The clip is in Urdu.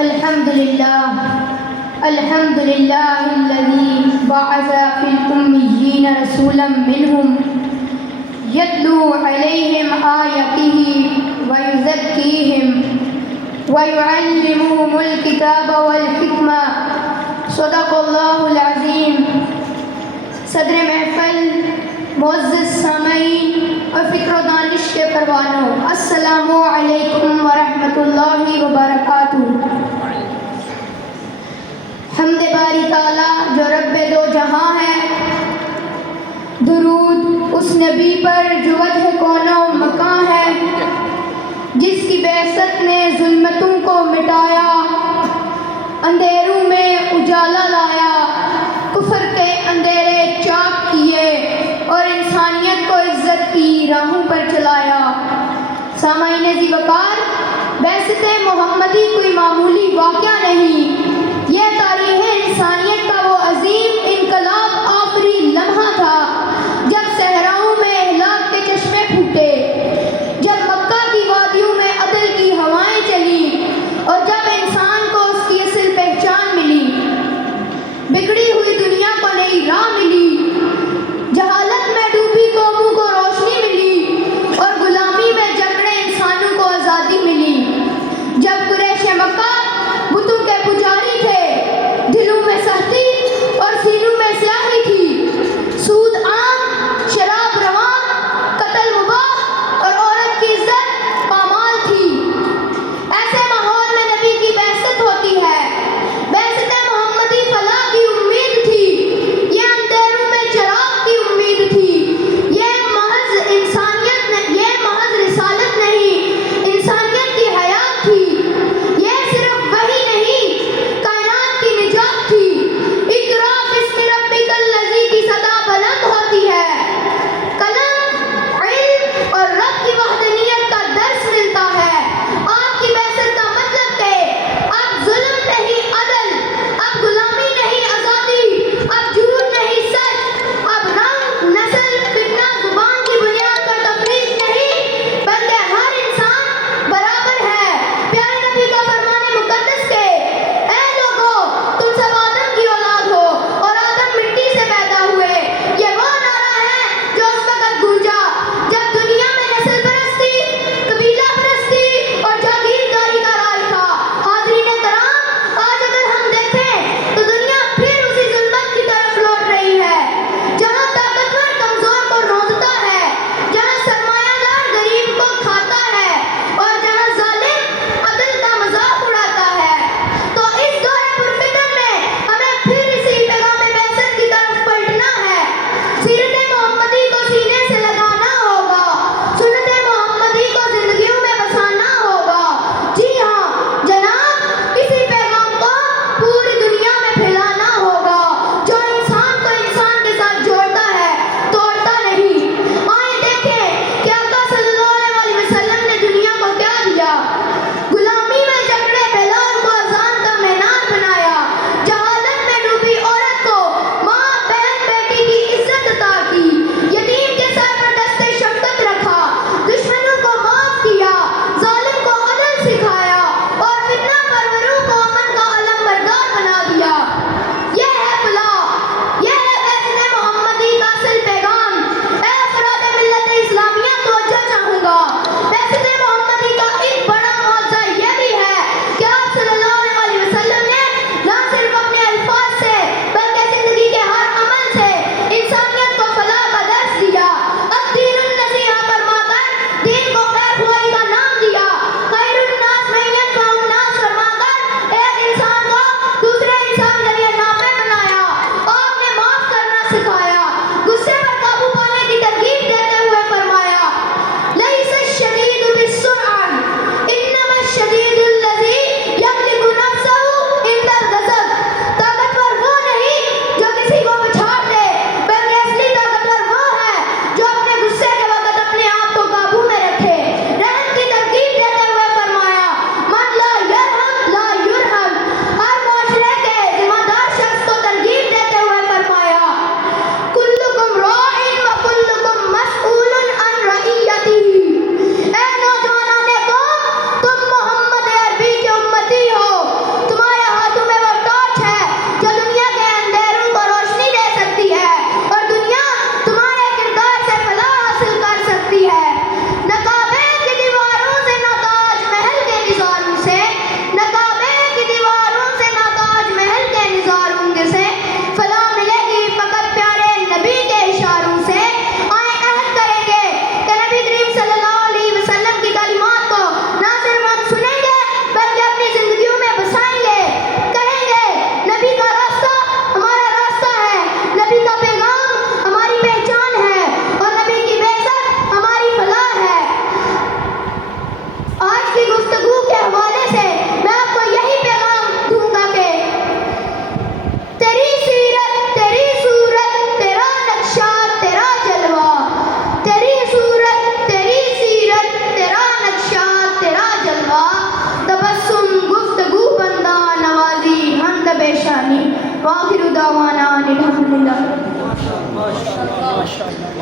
الحمد لله الذي بعث في الأميين رسولا منهم يتلو عليهم آياته ويزكيهم ويعلمهم الكتاب والحكمة صدق الله العظيم. صدر محفل، معزز سامعین اور فکر و دانش کے پروانوں، السلام علیکم ورحمۃ اللہ وبرکاتہ. حمد باری تعالیٰ جو رب دو جہاں ہے، درود اس نبی پر جو وجہ کون و مکان ہے، جس کی بعثت نے ظلمتوں کو مٹایا، اندھیروں میں اجالا لایا، کفر کے اندھیرے چاک کیے اور انسانیت کو عزت کی راہوں پر چلایا. سامعین ذی وقار، بعثت محمدی کوئی معمولی واقعہ نہیں، یہ تاریخ انسانیت کا وہ عظیم انقلاب آفری لمحہ تھا جب صحراؤں میں ہلاک کے چشمے پھوٹے، جب مکہ کی وادیوں میں عدل کی ہوائیں چلی اور جب انسان کو اس کی اصل پہچان ملی، بگڑی ہوئی دنیا کو نئی راہ ملی، جہالت میں ڈوبی قوموں کو روشنی ملی اور غلامی میں جکڑے انسانوں کو آزادی ملی. جب قریش مکہ بتوں ثانی